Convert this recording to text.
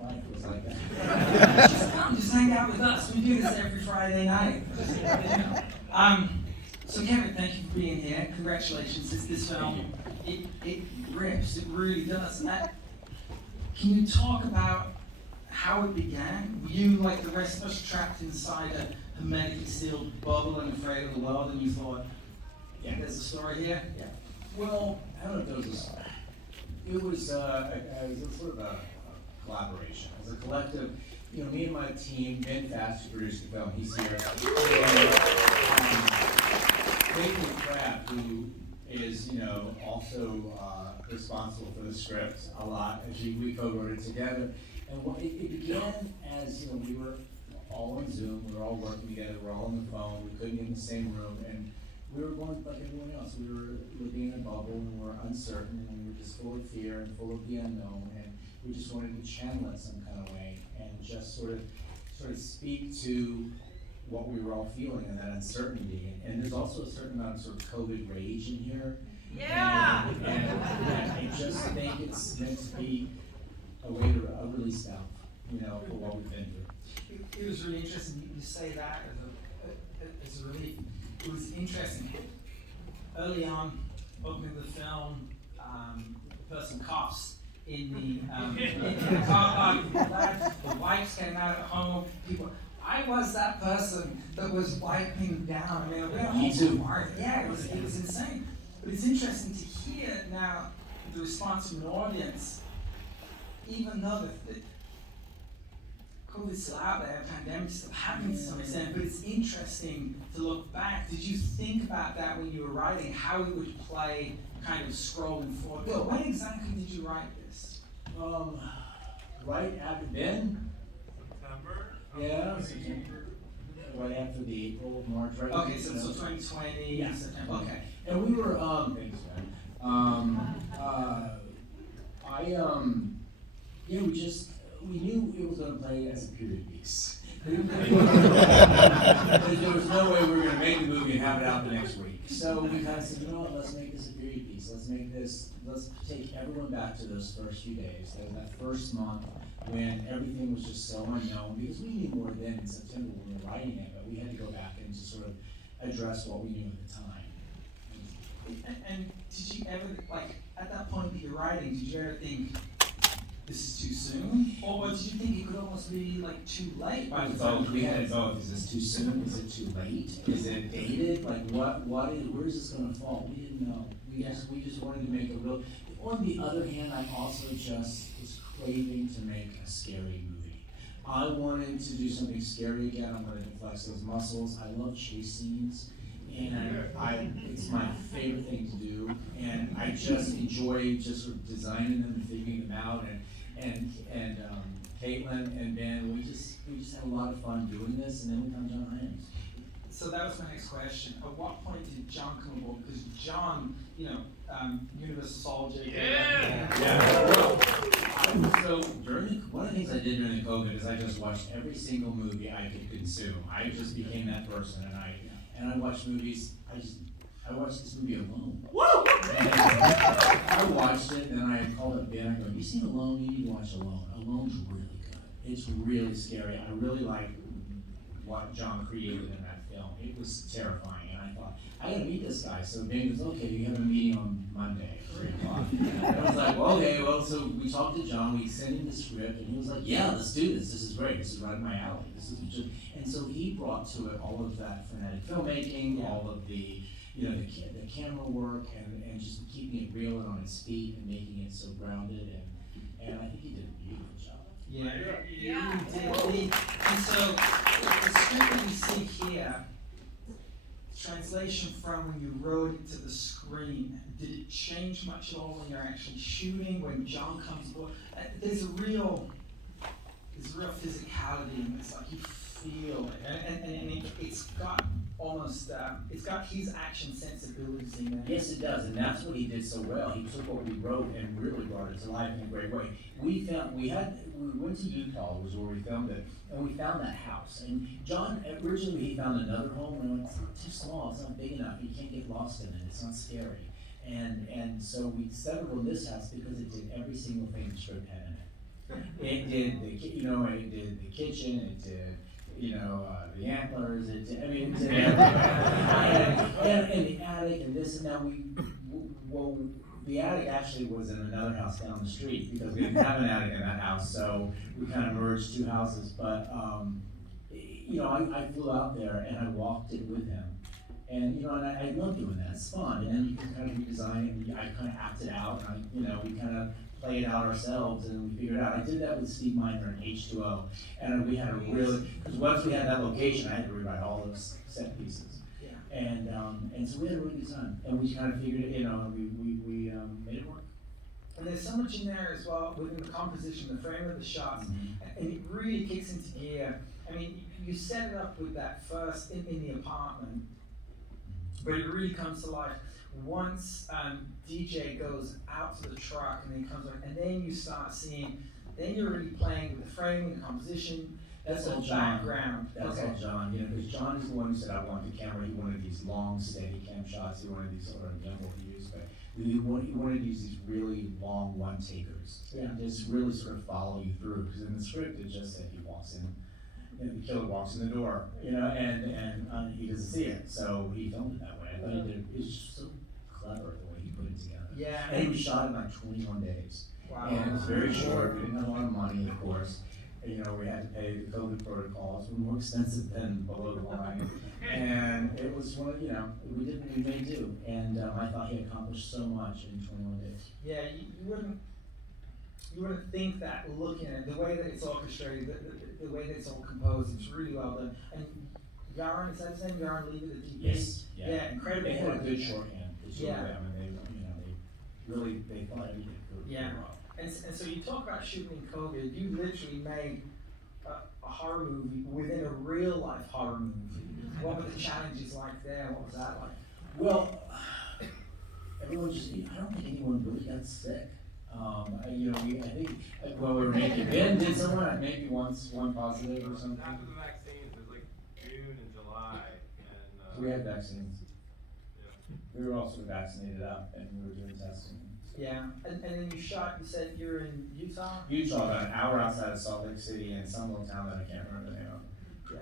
my life was like that. Just hang out with us. We do this every Friday night. So Kevin, thank you for being here. Congratulations. This film, it rips. It really does. Can you talk about how it began? Were you, like the rest of us, trapped inside a hermetically sealed bubble and afraid of the world, and you thought, yeah, there's a story here? Yeah. Well, I don't know if there was it was sort of a collaboration. As a collective, you know, me and my team, Ben Fast, who produced the film, he's here. Nathan Kraft, who is, you know, also responsible for the script a lot, as we co-wrote it together. And it began as, you know, we were all on Zoom, we were all working together, we were all on the phone, we couldn't get in the same room, and we were going like everyone else. We were living in a bubble, and we were uncertain, and we were just full of fear and full of the unknown, and we just wanted to channel it some kind of way, and just sort of speak to what we were all feeling and that uncertainty. And there's also a certain amount of sort of COVID rage in here. Yeah. And I just think it's meant to be a way to release stuff, you know, for what we've been through. It was really interesting you say that as a relief. It was interesting. Early on, opening the film, the person coughs in the car park. The wipes came out at home. I was that person that was wiping down. I mean, Me too. Yeah, it was insane. But it's interesting to hear now the response from an audience, even though the COVID's still out there, pandemic's still happening to some extent, but it's interesting to look back. Did you think about that when you were writing, how it would play kind of scrolling forward? Well, when exactly did you write this? Right after Ben? September? Yeah, September. Right after the April, March, right? Okay, so 2020, Yeah. September, okay. And we were, thanks, man. We knew it was gonna play as a period piece. There was no way we were gonna make the movie and have it out the next week. So we kind of said, you know what, let's make this a period piece. Let's take everyone back to those first few days, that first month when everything was just so unknown, because we knew more then in September when we were writing it, but we had to go back and just sort of address what we knew at the time. And did you ever, like, at that point that you're writing, did you ever think, this is too soon? Or did you think it could almost be, like, too late? We had both. Is this too soon? Is it too late? Is it dated? Like, where is this gonna fall? We didn't know. We just wanted to make a real, on the other hand, I also just was craving to make a scary movie. I wanted to do something scary again. I wanted to flex those muscles. I love chase scenes. And it's my favorite thing to do, and I just enjoy just sort of designing them and figuring them out. And Caitlin and Ben, we just had a lot of fun doing this, and then we found John Hyams. So that was my next question. At what point did John come aboard? Because John, you know, Universal Soldier. Yeah. Well, so one of the things I did during the COVID is I just watched every single movie I could consume. I just became that person, and I watched movies. I watched this movie Alone. Woo! I watched it, and I called up Ben. I go, "Have you seen Alone? You need to watch Alone. Alone's really good. It's really scary. I really like what John created in that film. It was terrifying, and I thought, I gotta meet this guy." So Ben goes, "Okay, you have a meeting on Monday at 3:00. And I was like, well, okay, well, so we talked to John. We sent him the script, and he was like, "Yeah, let's do this. This is great. This is right in my alley. And so he brought to it all of that frenetic filmmaking, all of the, you know, the camera work, and just keeping it real and on its feet and making it so grounded, and I think he did a beautiful job. Yeah. And so the script that we see here, translation from when you wrote it to the screen, did it change much at all when you're actually shooting, when John comes aboard? There's a real physicality in this, like you feel it, and it's got almost, it's got his action sensibilities in there. Yes, it does, and that's what he did so well. He took what we wrote and really brought it to life in a great way. We went to Utah, was where we filmed it, and we found that house. And John, originally he found another home, and we went, it's not too small, it's not big enough, you can't get lost in it, it's not scary. And so we settled on this house because it did every single thing the script had in it. It did it did the kitchen, it did, the antlers, it did, I mean, it did everything. And the attic and this, and now well, the attic actually was in another house down the street, because we didn't have an attic in that house, so we kind of merged two houses, but, I flew out there and I walked it with him. And, and I love doing that, it's fun, and then you can kind of redesign it, and I kind of acted out, and we kind of played it out ourselves, and we figured it out. I did that with Steve Miner in H2O, and we had a really, because once we had that location, I had to rewrite all those set pieces. Yeah. And so we had a really good time, and we kind of figured it, and we made it work. And there's so much in there as well within the composition, the frame of the shots, and it really kicks into gear. I mean, you set it up with that first in the apartment, but it really comes to life once DJ goes out to the truck and then comes back, and then you start seeing, then you're really playing with the framing, the composition, That's the all John. background. That's all John, because John is the one who said, I want the camera, he wanted these long, steady cam shots, he wanted these sort of gimbal views, but he wanted to use these really long one-takers. Yeah. Just really sort of follow you through, because in the script, it just said he walks in, the killer walks in the door, and he doesn't see it, so he filmed it that way. I thought it's just so clever the way he put it together. Yeah. And we shot in like 21 days. Wow. And it was very short, we didn't have a lot of money, of course. We had to pay the COVID protocols, were more expensive than below the line. And it was one of, we made do. And I thought he accomplished so much in 21 days. Yeah, you wouldn't think that looking at it, the way that it's orchestrated, the way that it's all composed, it's really well done. And Yaron, is that his name? Yaron Levy, the DP? Yes. Yeah, incredible. They had a good shorthand. Yeah. They thought everything through. Yeah. And so you talk about shooting in COVID, you literally made a horror movie within a real life horror movie. What were the challenges like there? What was that like? Well, everyone just, I don't think anyone really got sick. I think, we were making, Ben did someone, maybe one positive or something. After the vaccines, it was like June and July, and We had vaccines. yeah. We were also vaccinated up and we were doing testing. Yeah, and then you said you're in Utah? Utah, about an hour outside of Salt Lake City, in some little town that I can't remember the name of. Yeah.